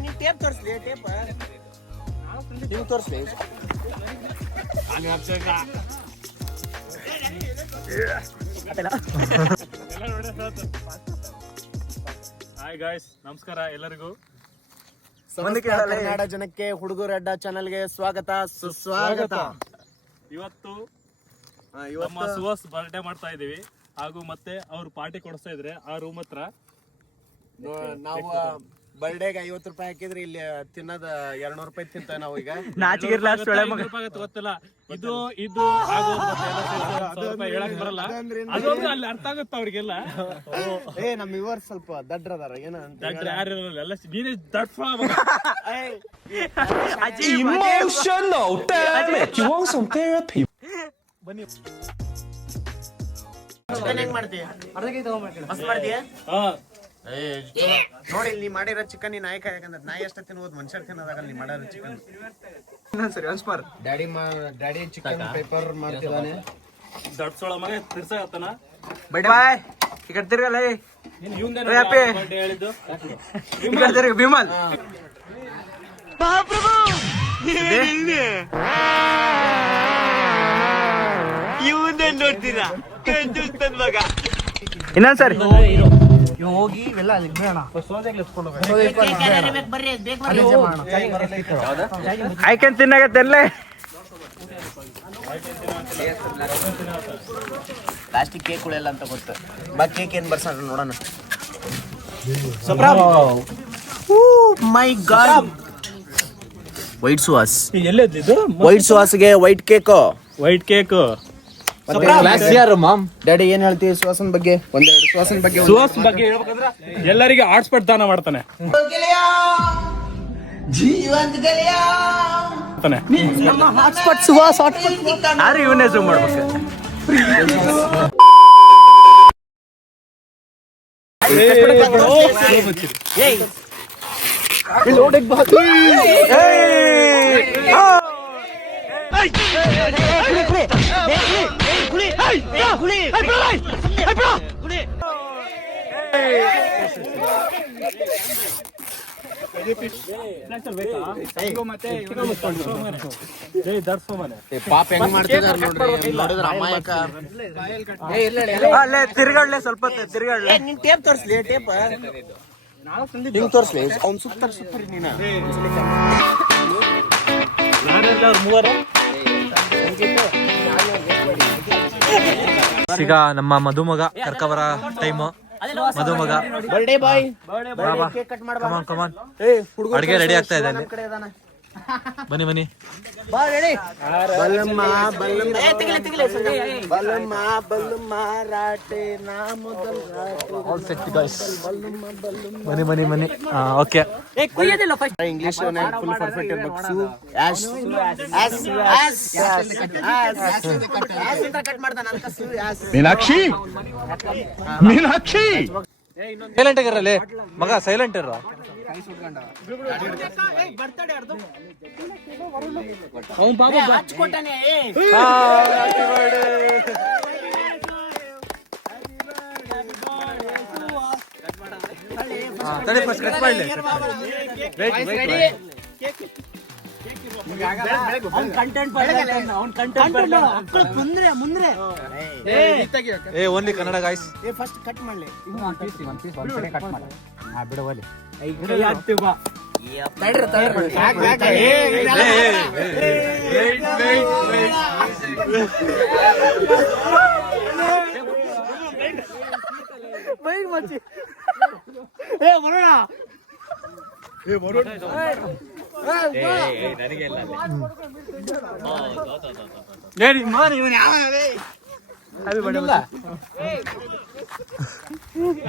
ನೀವು tape ತೋರಿಸ್ಲಿ, tape ನೀವು ತೋರಿಸ್ಲಿ. Hi guys, ನಮಸ್ಕಾರ ಎಲ್ಲರಿಗೂ. ಕನ್ನಡ ಜನಕ್ಕೆ ಹುಡುಗರು ಅಡ್ಡ ಚಾನೆಲ್ಗೆ ಸ್ವಾಗತ ಸುಸ್ವಾಗತ. ಇವತ್ತು ನಮ್ಮ ಸುವಾಸ್ ಬರ್ಡೇ ಮಾಡ್ತಾ ಇದೀವಿ, ಹಾಗೂ ಮತ್ತೆ ಅವ್ರು ಪಾರ್ಟಿ ಕೊಡಿಸ್ತಾ ಇದ್ರೆ ಆ ರೂಮ್ ಹತ್ರ. ನಾವು ಬರ್ಡೇಗೆ 50 ರೂಪಾಯಿ ಹಾಕಿದ್ರೆ ಇಲ್ಲಿ ತಿನ್ನೋದ 200 ರೂಪಾಯಿ ತಿಂತೇವೆ ನಾವು ಈಗ. ಗೊತ್ತಿಲ್ಲ, ಇದು ಇದು ಹೇಳಕ್ ಬರಲ್ಲ, ಅದೊಂದು ಅಲ್ಲಿ ಅರ್ಥ ಆಗುತ್ತೆ ಅವ್ರಿಗೆಲ್ಲ. ನಮ್ ಇವರು ಸ್ವಲ್ಪ ದಡ್ರದಾರ ಏನ ಅಂತ ಯಾರು ಎಲ್ಲ ನೀನೇ ದಡ್ Emotional damage. You want some therapy? ಬನ್ನಿ. ಚಿಕನ್ ಹೆಂಗ್ ಮಾಡ್ತೀಯ? ಮಸ್ತ್ ಮಾಡ್ತೀಯ? ನೋಡಿ ನೀ ಮಾಡಿರೋ ಚಿಕನ್ ನೀ ನಾಯಿ ಯಾಕಂದ್ರೆ ನಾಯಿ ಅಷ್ಟ ತಿನ್ಬೋದು, ಮನುಷ್ಯರ್ ತಿನ್ನೋದಾಗಲ್ಲ ನೀ ಮಾಡಿರೋ ಚಿಕನ್. ಡ್ಯಾಡಿ ಚಿಕನ್ ಪೇಪರ್ ಮಾಡ್ತಿದ್ದಾನೆ. ದಡ್ಸೋಳ ಮನೆ ತಿರ್ಸಾಗತ್ತನ ಬಾಯ್ ಈ ಕಡೆ ತಿರ್ಗಲ್ಲ ಹೇಳಿದ್ದು ವಿಮಲ್ ನೋಡ್ತೀರಾ ಇನ್ನೊಂದ್ಸರಿ ಹೋಗಿ ಇವೆಲ್ಲ ಅಲ್ಲಿ ಬೇಡ ಆಯ್ಕೆ ತಿನ್ನಾಗತ್ತಲ್ಲೇ ಲಾಸ್ಟಿಗೆ ಕೇಕ್ ಉಳಿಯಲ್ಲ ಅಂತ ಗೊತ್ತು. ಬಾ ಕೇಕ್ ಏನ್ ಬರ್ಸ ನೋಡೋಣ. My god, white Suvas. ಎಲ್ಲೆದ್ದು ವೈಟ್ ಸುವಾಸ್ಗೆ white cake. White cake daddy ಏನ್ ಹೇಳ್ತೀವಿ ಸುವಾಸನ್ ಬಗ್ಗೆ? ಒಂದೆರಡು ಸುವಾಸನ್ ಬಗ್ಗೆ. ಸುವಾಸ್ ಬಗ್ಗೆ ಹೇಳ್ಬೇಕಂದ್ರೆ ಎಲ್ಲರಿಗೆ ಹಾಟ್ಸ್ಪಾಟ್ ದಾನ ಮಾಡ್ತಾನೆ. ಹಾಟ್ಸ್ಪಾಟ್ ಸುವಾಸ್ ಯಾರು ಇವನೇ ಜೂಮ್ ಮಾಡ್ಬೇಕು. ಪಾಪ ಹೆಂಗ್ ಮಾಡ್ತಿದಾರೆ ನೋಡ್ರಿ, ನೋಡಿದ್ರ ಅಮಾಯಕ. ಅಲ್ಲೇ ತಿರ್ಗಾಡ್ಲೆ, ಸ್ವಲ್ಪ ತಿರ್ಗಾಡ್ಲೆ. ನಿನ್ ಟೇಪ್ ತೋರಿಸ್ಲಿ, ಟೇಪ್ ಹಿಂಗ್ ತೋರಿಸ್ಲಿ. ಅವ್ನ್ ಸುತ್ತರಿ ನೀನ ಈಗ ನಮ್ಮ ಮಧುಮಗ ಕರ್ಕಬರ ಟೈಮ್. ಮಧುಮಗ ಬರ್ಡೇ ಬಾಯ್ ಕಮಾನ್ ಕಮಾನ್. ಅಡಿಗೆ ರೆಡಿ ಆಗ್ತಾ ಇದೆ ಅಲ್ಲಿ. ಬನ್ನಿ ಬನ್ನಿ. ಬಲ್ಲಮ್ಮ ರಾಟೆ ನಾ ಮೊದಲ್ ಬನ್ನಿ ಬನ್ನಿ ಬನ್ನಿ. ಓಕೆ, ಇಂಗ್ಲಿಷ್ ಫುಲ್ ಪರ್ಫೆಕ್ಟ್ ಇರ್ಬೇಕು. ಮೀನಾಕ್ಷಿ ಮೀನಾಕ್ಷಿ ಸೈಲೆಂಟ್ ಆಗಿರಲಿ ಮಗ, ಸೈಲೆಂಟ್ ಇರೋ. ತಡಿ ಫಸ್ಟ್ ಕಟ್ ಮಾಡ್ಲಿ. Only Kannada guys. First cut ಮಾಡ್ಲಿ. ಬಿಡವಲ್ಲಿ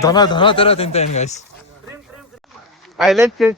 ದನ ದನ ತರ ತಿಂತೇನ್ ಗಾಯ್ಸ್. I left it.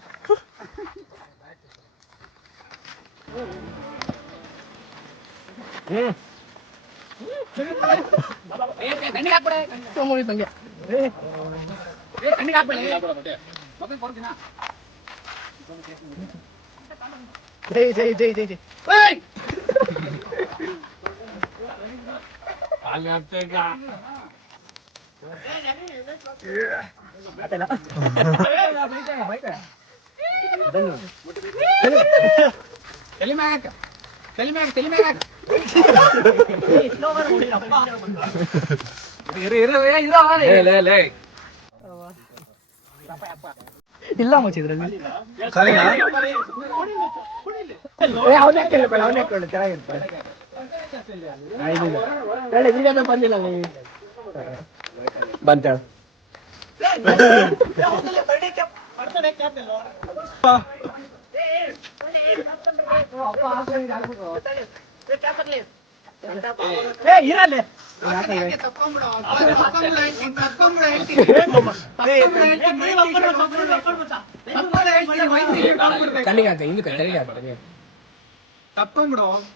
ಇಲ್ಲ ಮುಚ್ಚಿದ್ರಲ್ಲಿ ಬಂದಿಲ್ಲ ಬಂತ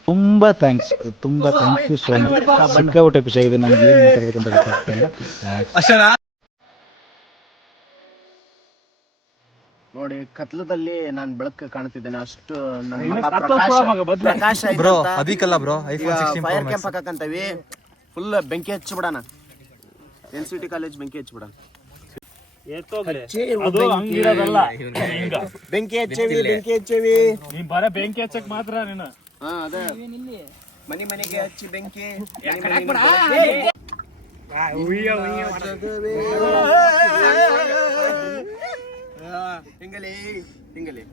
ತುಂಬಾ thanks thank you so much. ಸಿಕ್ಕಾಪಟ್ಟೆ ಖುಷಿ ಆಗಿದೆ ನನಗೆ ಏನು ಮಾತಾಡ್ಬೇಕಂತ ಗೊತ್ತಾಗ್ತಿಲ್ಲ. ನೋಡಿ ಕತ್ಲದಲ್ಲಿ ನಾನು ಬೆಳಕು ಕಾಣ್ತಿದ್ದೇನೆ ಅಷ್ಟು ಪ್ರಕಾಶ ಬ್ರೋ ಅದಕ್ಕಲ್ಲ ಬ್ರೋ ಐಫೋನ್ 16 ಫೈರ್ ಕ್ಯಾಂಪ್ ಹಾಕಂತೀವಿ ಫುಲ್ ಬೆಂಕಿ ಹಚ್ಚಿಬಿಡೋಣ NCT ಕಾಲೇಜ್ ಬೆಂಕಿ ಹಚ್ಚಿಬಿಡೋಣ ಅದು ಹಂಗಿರೋದಲ್ಲ ಹಿಂಗ ಬೆಂಕಿ ಹಚ್ಚೇವಿ ನೀನ್ ಬರ ಬೆಂಕಿ ಹಚ್ಚಕ್ ಮಾತ್ರ ನೀನು ಹಾ ಅದೇ ಮನೆಗೆ ಹಚ್ಚಿ ಬೆಂಕಿ ಹಿಂಗಲಿ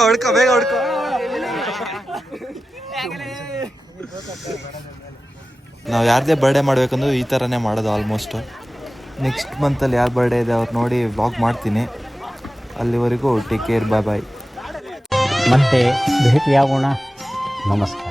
ಹೊಡ್ಕ ಬೇಗ ಹೊಡ್ಕ. ನಾವು ಯಾರದೇ ಬರ್ಡೇ ಮಾಡ್ಬೇಕಂದ್ರೆ ಈ ಥರನೇ ಮಾಡೋದು ಆಲ್ಮೋಸ್ಟ್. ನೆಕ್ಸ್ಟ್ ಮಂತಲ್ಲಿ ಯಾರು ಬರ್ಡೇ ಇದೆ ಅವ್ರು ನೋಡಿ ವ್ಲಾಗ್ ಮಾಡ್ತೀನಿ. ಅಲ್ಲಿವರೆಗೂ ಟೇಕ್ ಕೇರ್, ಬಾಯ್ ಬಾಯ್. ಮತ್ತೆ ಭೇಟಿಯಾಗೋಣ. ನಮಸ್ಕಾರ.